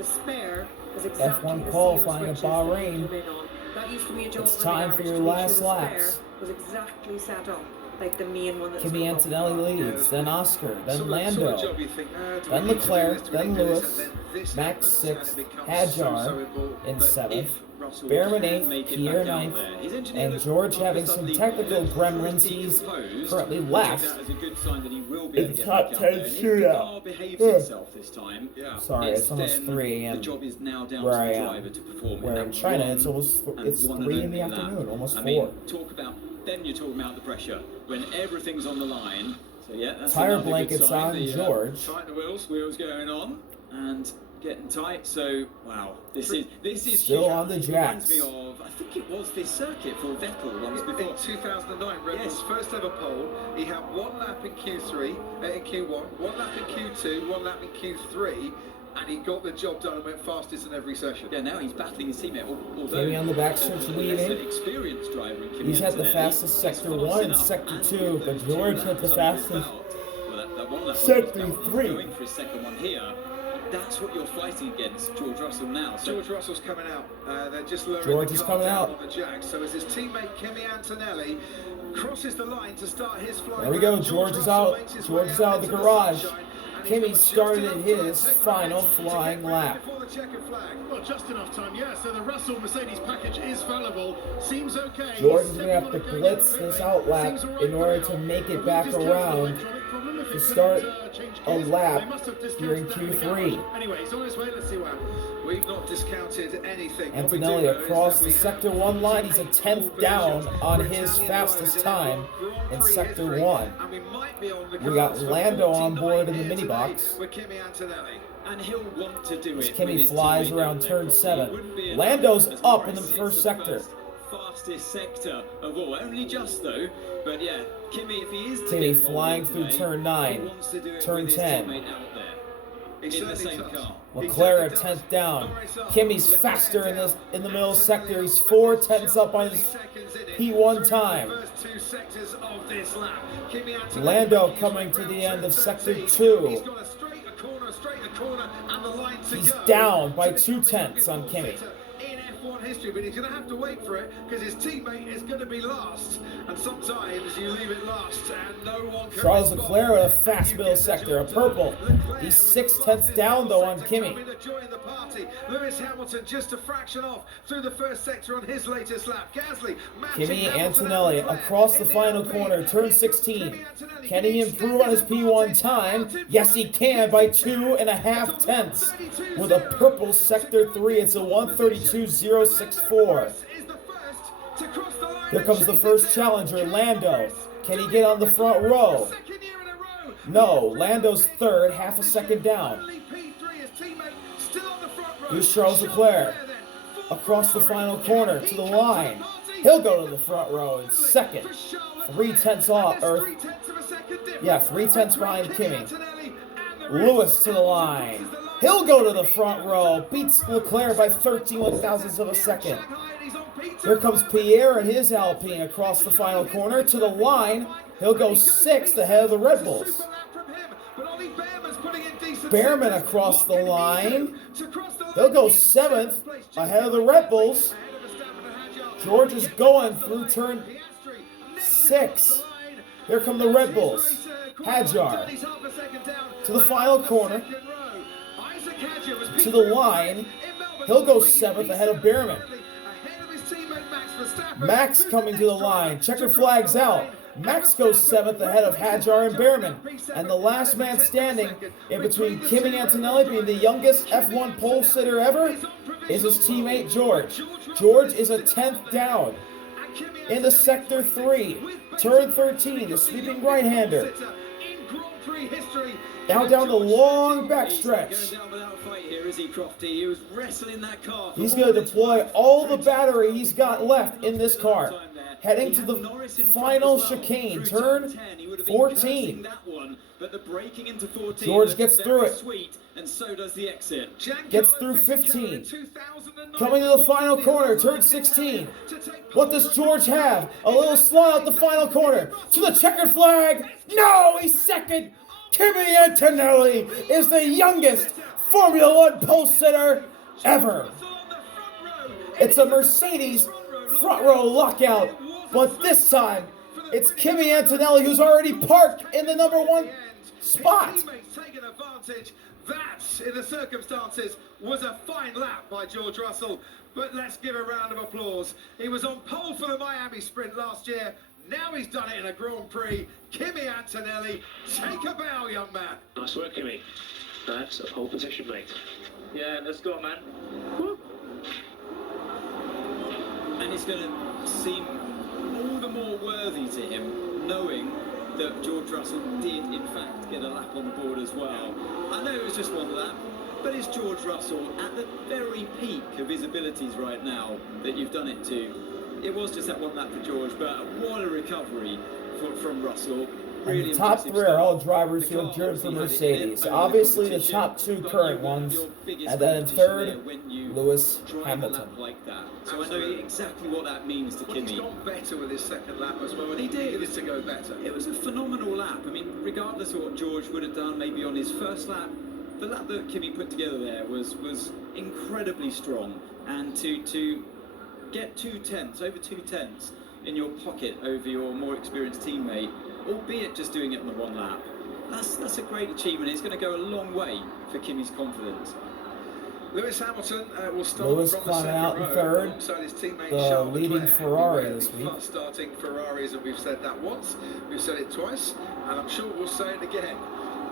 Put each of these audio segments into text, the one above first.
F1 qualifying at Bahrain. It's time for your last laps. Kimi Antonelli leads, then Oscar, then Lando, then Leclerc, then Lewis, Max 6th, Hadjar in 7th, Behrman 8th, Pierre 9th, and George having some technical gremlins. He's currently last in the top 10 shootout. Sorry, it's almost 3 a.m. where I am. Where in China, it's 3 in the afternoon, almost 4. Then you're talking about the pressure when everything's on the line. So yeah, that's tire blankets on George. Tighten the wheels going on and getting tight. So wow, this is still on the jacks. Me of, I think it was this circuit for Vettel once before. In 2009, Red Bull's first ever pole. He had 1 lap in Q3, in Q1, 1 lap in Q2, 1 lap in Q3. And he got the job done and went fastest in every session. Yeah, now he's battling his teammate. Kimi on the backstretch leading. He's had the fastest Sector 1 and Sector 2, but George had the fastest Sector 3. Going for his second one here. That's what you're fighting against, George Russell now. So George Russell's coming out. They're just lowering George is coming out on the jack. So as his teammate Kimi Antonelli crosses the line to start his flying. There we go. George is out. George is out of the garage. Kimi started his final flying lap. Well, just enough time, yeah. So the Russell Mercedes package is fallible. Seems okay. George is going to have to blitz this out lap in order to make it back around to start a lap here in Q3. Anyway, he's on his way. Let's see what happens. We've not discounted anything. Antonelli across the Sector 1 line. He's a 10th down on his fastest time in Sector 1. We got Lando on board in the mini box. And he'll want to do it. Kimi flies around turn 7. Lando's up in the first sector. Fastest sector of all. Only just though. But yeah, Kimi, if he is Kimi flying through turn 9. Turn 10. In the same car. Leclerc 10th down. Kimi's faster in the middle sector. He's 4/10ths up on his P1 time. Lando coming to the end of sector 2. He's down by 2/10ths on Kimi. History, but he's going to have to wait for it because his teammate is going to be last. And sometimes you leave it last and no one can. Charles Leclerc with a fast middle sector, a purple. He's 6/10ths down though on Kimi. Lewis Hamilton just a fraction off through the first sector on his latest lap. Gasly, Kimi Antonelli across the final corner, turn 16. Can he improve on his P1 time? Yes, he can by 2.5/10ths with a purple sector 3. It's a 132.064. Here comes the first challenger, Lando. Can he get on the front row? No, Lando's third, half a second down. Here's Charles Leclerc across the final corner to the line. He'll go to the front row in second. 3/10ths off, or 3/10ths behind Kimi. Lewis to the line. He'll go to the front row. Beats Leclerc by 13/1000ths of a second. Here comes Pierre and his Alpine across the final corner to the line. He'll go 6th ahead of the Red Bulls. Behrman across the line. He'll go 7th ahead of the Red Bulls. George is going through turn 6. Here come the Red Bulls. Hadjar to the final corner. To the line. He'll go 7th ahead of Behrman. Max coming to the line. Checker flags out. Max goes 7th ahead of Hadjar and Behrman. And the last man standing in between Kimi Antonelli being the youngest F1 pole sitter ever is his teammate George. George is a 10th down in the sector 3. Turn 13, the sweeping right-hander. Now down the long backstretch. He's going to deploy all the battery he's got left in this car. Heading to the final chicane, turn 14. George gets through it. Gets through 15. Coming to the final corner, turn 16. What does George have? A little slide out the final corner. To the checkered flag. No, he's second. Kimi Antonelli is the youngest Formula One Polesitter ever. It's a Mercedes front row lockout, but this time it's Kimi Antonelli who's already parked in the #1 spot. Teammates taking advantage. That, in the circumstances, was a fine lap by George Russell. But let's give a round of applause. He was on pole for the Miami Sprint last year. Now he's done it in a Grand Prix. Kimi Antonelli, take a bow, young man. Nice work, Kimi. That's a pole position, mate. Yeah, let's go, man. Woo. And it's going to seem all the more worthy to him, knowing that George Russell did, in fact, get a lap on the board as well. I know it was just one lap, but it's George Russell at the very peak of his abilities right now that you've done it to. It was just that one lap for George, but what a recovery from Russell. And the top three are all drivers who have driven for Mercedes. Obviously, the top two current ones, and then in third, Lewis Hamilton. Like that. So I know exactly what that means to Kimi. He's got better with his second lap as well, and he did to go better. It was a phenomenal lap. I mean, regardless of what George would have done maybe on his first lap, the lap that Kimi put together there was incredibly strong. And to get 2/10, over 2/10 in your pocket over your more experienced teammate, albeit just doing it on the one lap, that's a great achievement. It's going to go a long way for Kimi's confidence. Lewis Hamilton will start Lewis from the climbing out in third, alongside his teammate the Charles leading Leclerc. Ferrari this week. Fast starting Ferraris, and we've said that once, we've said it twice, and I'm sure we'll say it again,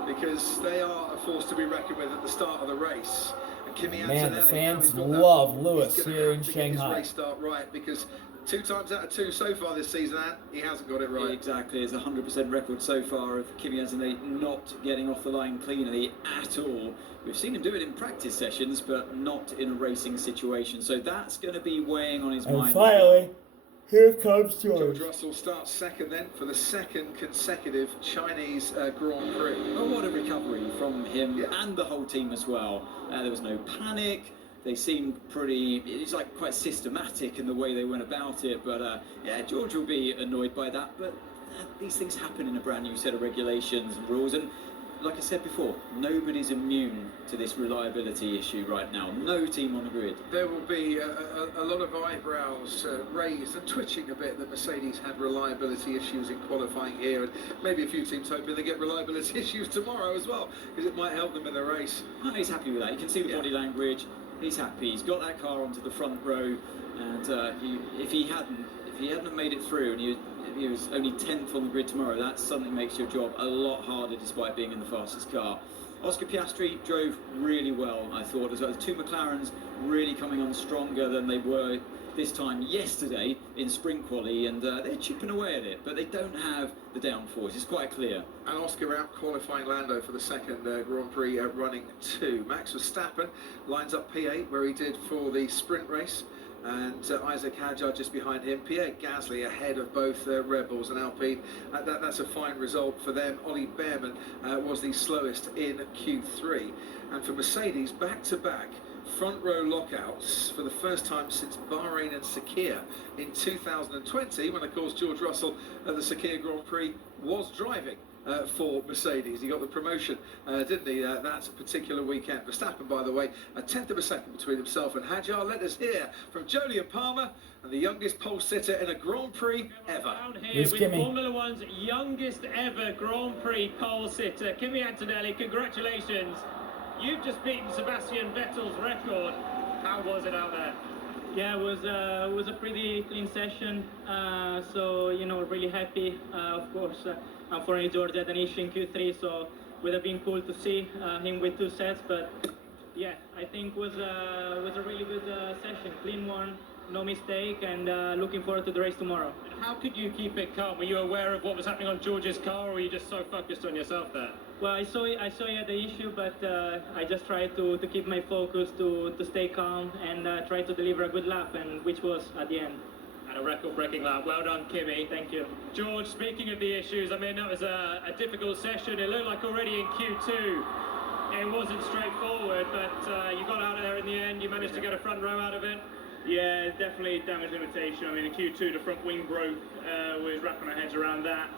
because they are a force to be reckoned with at the start of the race. And Kimi Man, the Antonelli, fans love Lewis here in Shanghai. Race start right, because 2 times out of 2 so far this season, and he hasn't got it right. Exactly, it's a 100% record so far of Kimi Antonelli not getting off the line cleanly at all. We've seen him do it in practice sessions, but not in a racing situation. So that's going to be weighing on his mind. And finally, here comes George. George Russell starts second then for the second consecutive Chinese Grand Prix. Oh, what a recovery from him and the whole team as well. There was no panic. They seemed it's like quite systematic in the way they went about it. But yeah, George will be annoyed by that. But these things happen in a brand new set of regulations and rules. And like I said before, nobody's immune to this reliability issue right now. No team on the grid. There will be a lot of eyebrows raised and twitching a bit that Mercedes had reliability issues in qualifying here, and maybe a few teams hoping they get reliability issues tomorrow as well, because it might help them in the race. Oh, he's happy with that. You can see the body language. He's happy. He's got that car onto the front row, and if he hadn't made it through, and he was only 10th on the grid tomorrow, that suddenly makes your job a lot harder despite being in the fastest car. Oscar Piastri drove really well, I thought, as well. The two McLarens really coming on stronger than they were this time yesterday in sprint quali, and they're chipping away at it, but they don't have the downforce. It's quite clear. And Oscar out qualifying Lando for the second Grand Prix running 2. Max Verstappen lines up P8 where he did for the sprint race, and Isaac Hadjar just behind him. Pierre Gasly ahead of both Red Bulls and Alpine. That's a fine result for them. Ollie Behrman was the slowest in Q3. And for Mercedes, back-to-back front row lockouts for the first time since Bahrain and Sakir in 2020, when of course George Russell at the Sakir Grand Prix was driving for Mercedes. He got the promotion, didn't he, that particular weekend. Verstappen, by the way, a 10th of a second between himself and Hadjar. Let us hear from Jolyon Palmer, and the youngest pole sitter in a Grand Prix ever. Here with Formula One's youngest ever Grand Prix pole sitter, Kimi Antonelli. Congratulations. You've just beaten Sebastian Vettel's record. How was it out there? Yeah, it was a pretty clean session. So you know, really happy. Of course, unfortunately George had an issue in Q3, so it would have been cool to see him with 2 sets. But yeah, I think was a really good session, clean one, no mistake, and looking forward to the race tomorrow. How could you keep it calm? Were you aware of what was happening on George's car, or were you just so focused on yourself there? Well, I saw he had the issue, but I just tried to keep my focus, to stay calm, and try to deliver a good lap, and which was at the end. And a record-breaking lap. Well done, Kimi. Thank you. George, speaking of the issues, I mean, that was a difficult session. It looked like already in Q2 it wasn't straightforward, but you got out of there in the end. You managed to get a front row out of it. Yeah, definitely damage limitation. I mean, in Q2, the front wing broke. We was wrapping our heads around that.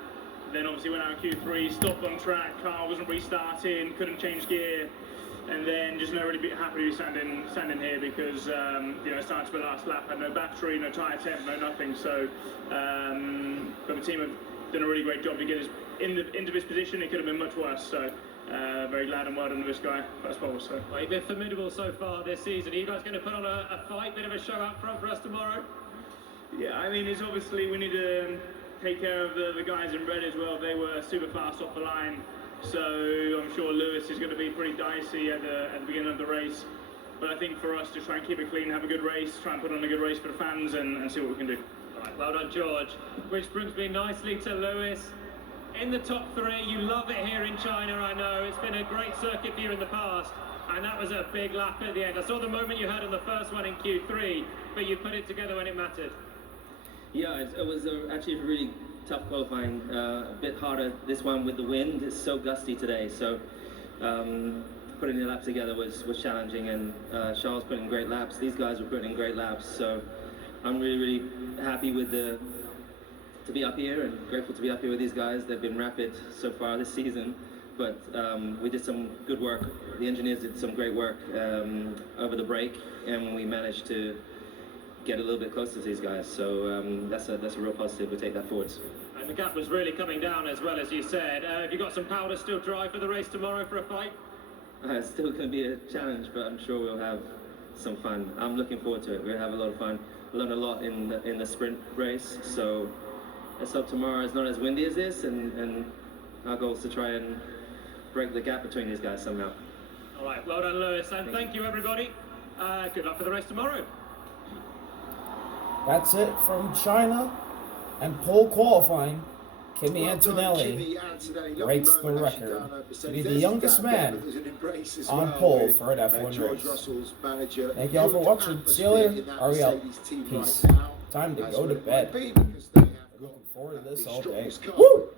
Then obviously went out in Q3, stopped on track, car wasn't restarting, couldn't change gear. And then just not really happy to be standing here because you know, starting to the last lap, had no battery, no tyre temp, no nothing. So, but the team have done a really great job to get us into this position. It could have been much worse. So, very glad and well done to this guy. First pole. So, Well, you've been formidable so far this season. Are you guys going to put on a fight, bit of a show out front for us tomorrow? yeah, I mean, it's obviously we need to take care of the guys in red as well. They were super fast off the line. So I'm sure Lewis is going to be pretty dicey at the beginning of the race. But I think for us to try and keep it clean, have a good race, try and put on a good race for the fans and see what we can do. All right, well done, George. Which brings me nicely to Lewis. In the top three, you love it here in China, I know. It's been a great circuit for you in the past. And that was a big lap at the end. I saw the moment you had on the first one in Q3, but you put it together when it mattered. Yeah, it was actually a really tough qualifying, a bit harder this one with the wind. It's so gusty today, so putting the lap together was challenging, and Charles put in great laps. These guys were putting in great laps, so I'm really happy with to be up here and grateful to be up here with these guys. They've been rapid so far this season, but we did some good work. The engineers did some great work over the break, and we managed to get a little bit closer to these guys, so that's a real positive. We take that forwards. And the gap was really coming down as well, as you said. Have you got some powder still dry for the race tomorrow for a fight? It's still going to be a challenge, but I'm sure we'll have some fun. I'm looking forward to it. We'll have a lot of fun. Learn a lot in the sprint race, so let's hope tomorrow is not as windy as this, and our goal is to try and break the gap between these guys somehow. All right, well done, Lewis, and thank you, everybody. Good luck for the race tomorrow. That's it from China. And pole qualifying, Kimi Antonelli breaks the record to be the youngest man on pole for an F1 race. Thank you all for watching. See you later. Are we out? Peace. Time to go to bed. Looking forward to this all day. Woo!